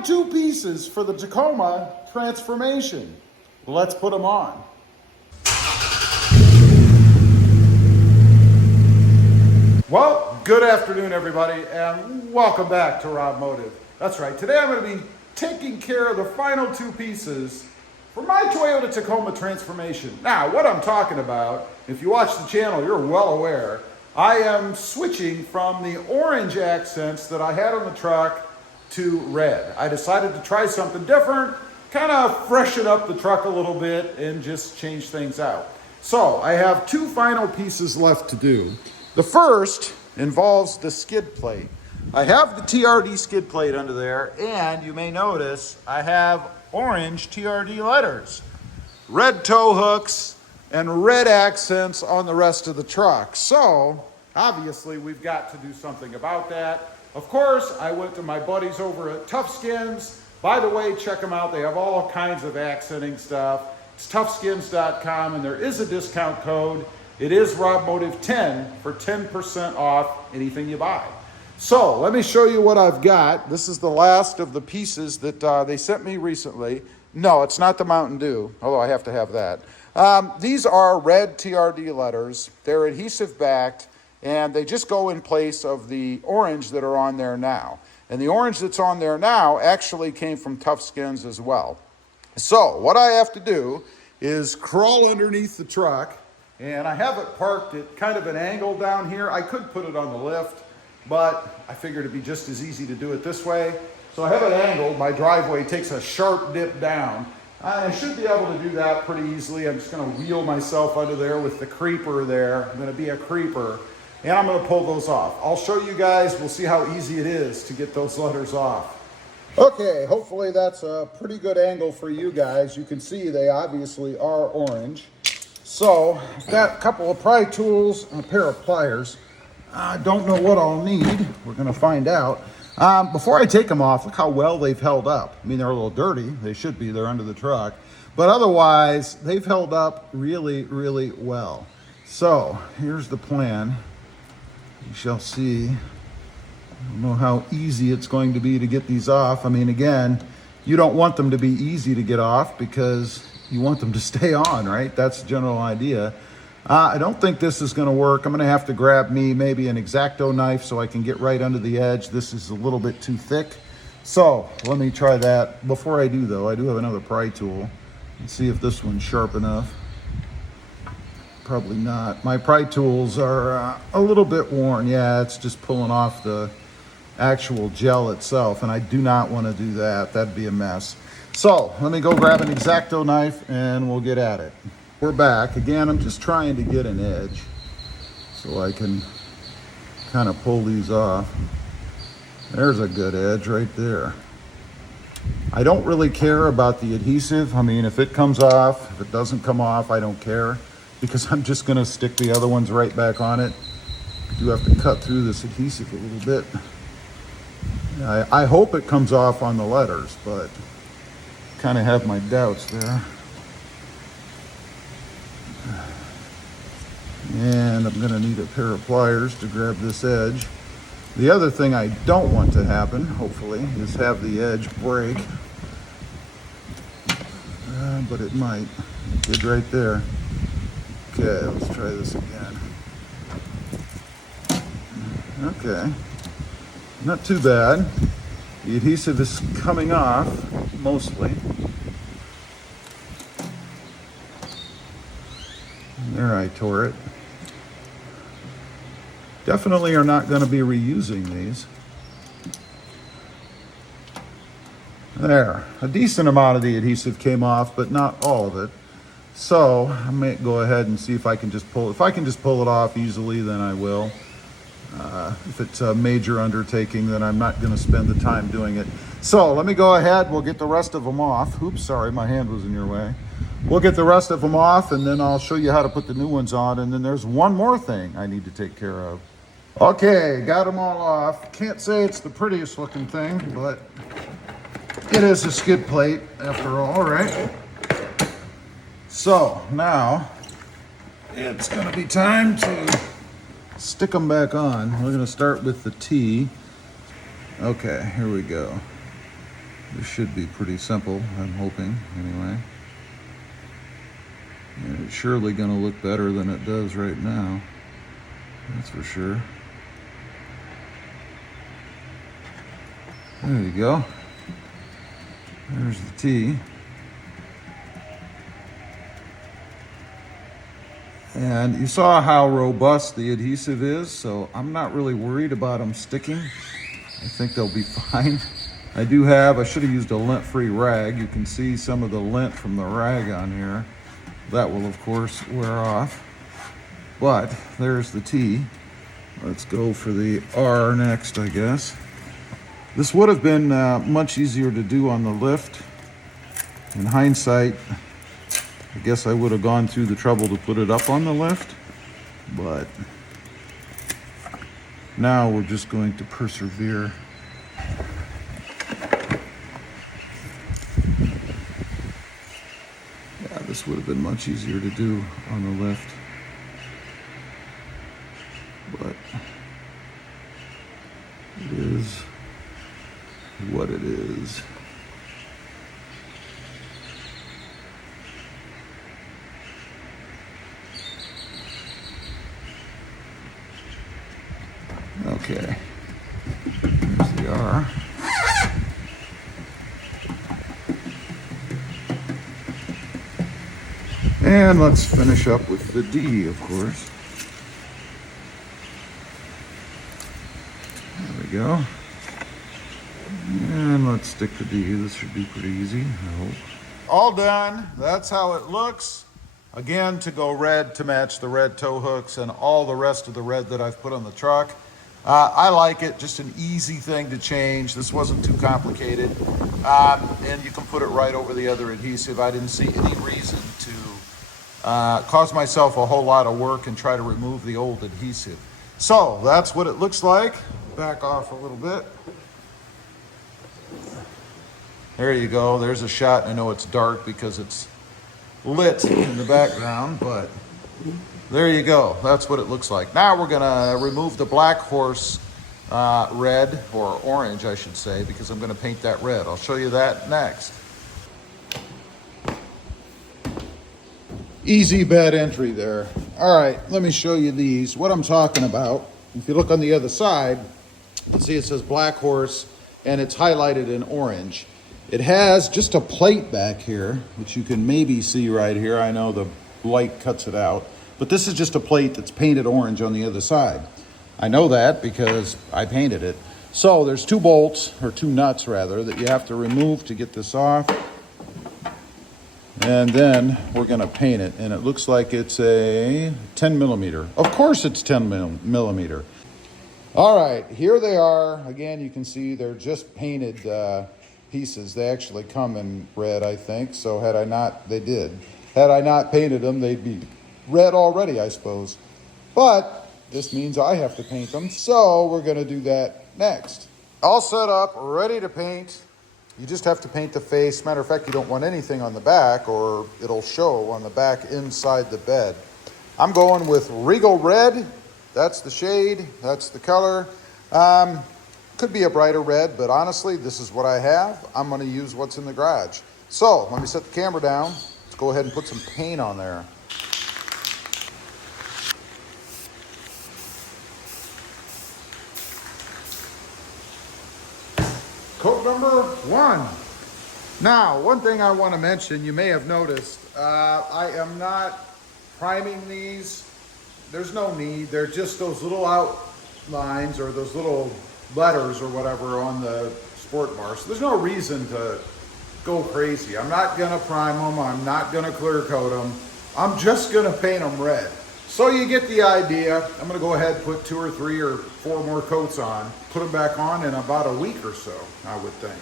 final two pieces for the Tacoma transformation. Let's put them on. Well, good afternoon, everybody, and welcome back to RobMotive. That's right, today I'm going to be taking care of the final two pieces for my Toyota Tacoma transformation. Now, what I'm talking about, if you watch the channel, you're well aware, I am switching from the orange accents that I had on the truck to red. I decided to try something different, kind of freshen up the truck a little bit and just change things out. So I have two final pieces left to do. The first involves the skid plate. I have the TRD skid plate under there, and you may notice I have orange TRD letters, red tow hooks, and red accents on the rest of the truck. So obviously we've got to do something about that. Of course, I went to my buddies over at Tough Skins. By the way, check them out. They have all kinds of accenting stuff. It's toughskins.com, and there is a discount code. It is RobMotive 10 for 10% off anything you buy. So let me show you what I've got. This is the last of the pieces that they sent me recently. No, it's not the Mountain Dew, although I have to have that. These are red TRD letters. They're adhesive backed, and they just go in place of the orange that are on there now. And the orange that's on there now actually came from Tough Skins as well. So what I have to do is crawl underneath the truck, and I have it parked at kind of an angle down here. I could put it on the lift, but I figured it'd be just as easy to do it this way. So I have it angled. My driveway takes a sharp dip down. I should be able to do that pretty easily. I'm just going to wheel myself under there with the creeper there. I'm going to be a creeper, and I'm going to pull those off. I'll show you guys. We'll see how easy it is to get those letters off. Okay, hopefully that's a pretty good angle for you guys. You can see they obviously are orange. So I've got a couple of pry tools and a pair of pliers. I don't know what I'll need. We're going to find out. Before I take them off, look how well they've held up. I mean, they're a little dirty. They should be. They're under the truck. But otherwise, they've held up really, really well. So here's the plan. You shall see. I don't know how easy it's going to be to get these off. I mean, again, you don't want them to be easy to get off because you want them to stay on, right? That's the general idea. I don't think this is going to work. I'm going to have to grab me maybe an X-Acto knife so I can get right under the edge. This is a little bit too thick. So let me try that. Before I do, though, I do have another pry tool. Let's see if this one's sharp enough. Probably not. My pry tools are a little bit worn. Yeah, it's just pulling off the actual gel itself, and I do not want to do that. That'd be a mess. So let me go grab an X-Acto knife and we'll get at it. We're back. Again, I'm just trying to get an edge so I can kind of pull these off. There's a good edge right there. I don't really care about the adhesive. I mean, if it comes off, if it doesn't come off, I don't care because I'm just going to stick the other ones right back on it. I do have to cut through this adhesive a little bit. I hope it comes off on the letters, but kind of have my doubts there. And I'm going to need a pair of pliers to grab this edge. The other thing I don't want to happen, hopefully, is have the edge break. But it might. It did right there. Okay, let's try this again. Okay. Not too bad. The adhesive is coming off, mostly. There, I tore it. Definitely are not going to be reusing these. There, a decent amount of the adhesive came off, but not all of it. So I might go ahead and see if I can just pull it. If I can just pull it off easily, then I will. If it's a major undertaking, then I'm not going to spend the time doing it. So let me go ahead. We'll get the rest of them off. Oops, sorry, my hand was in your way. We'll get the rest of them off, and then I'll show you how to put the new ones on. And then there's one more thing I need to take care of. Okay, got them all off. Can't say it's the prettiest looking thing, but it is a skid plate after all, right? So now it's going to be time to stick them back on. We're going to start with the T. Okay, here we go. This should be pretty simple, I'm hoping, anyway. And it's surely going to look better than it does right now. That's for sure. There you go. There's the T. And you saw how robust the adhesive is, so I'm not really worried about them sticking. I think they'll be fine. I should have used a lint-free rag. You can see some of the lint from the rag on here. That will, of course, wear off. But there's the T. Let's go for the R next, I guess. This would have been much easier to do on the lift. In hindsight, I guess I would have gone through the trouble to put it up on the lift, but now we're just going to persevere. Yeah, this would have been much easier to do on the lift, but it is what it is. Okay, there's the R. And let's finish up with the D, of course. There we go. And let's stick to D. This should be pretty easy, I hope. All done. That's how it looks. Again, to go red to match the red tow hooks and all the rest of the red that I've put on the truck. I like it, just an easy thing to change. This wasn't too complicated. And you can put it right over the other adhesive. I didn't see any reason to cause myself a whole lot of work and try to remove the old adhesive. So that's what it looks like. Back off a little bit. There you go, there's a shot. I know it's dark because it's lit in the background, but there you go. That's what it looks like. Now we're gonna remove the black horse red, or orange I should say, because I'm gonna paint that red. I'll show you that next. Easy bed entry there. All right, let me show you these. What I'm talking about, if you look on the other side, you can see it says black horse and it's highlighted in orange. It has just a plate back here, which you can maybe see right here. I know the light cuts it out, but this is just a plate that's painted orange on the other side. I know that because I painted it. So there's two bolts, or two nuts rather, that you have to remove to get this off. And then we're gonna paint it, and it looks like it's a 10 millimeter. Of course it's 10 millimeter. All right, here they are. Again, you can see they're just painted pieces. They actually come in red, I think. So had I not painted them, they'd be red already, I suppose. But this means I have to paint them. So we're gonna do that next. All set up, ready to paint. You just have to paint the face. Matter of fact, you don't want anything on the back or it'll show on the back inside the bed. I'm going with Regal Red. That's the shade, that's the color. Could be a brighter red, but honestly, this is what I have. I'm gonna use what's in the garage. So let me set the camera down. Let's go ahead and put some paint on there. Coat number 1. Now, one thing I want to mention, you may have noticed, I am not priming these. There's no need. They're just those little outlines or those little letters or whatever on the sport bar. So there's no reason to go crazy. I'm not going to prime them. I'm not going to clear coat them. I'm just going to paint them red. So you get the idea. I'm going to go ahead and put 2 or 3 or 4 more coats on, put them back on in about a week or so, I would think.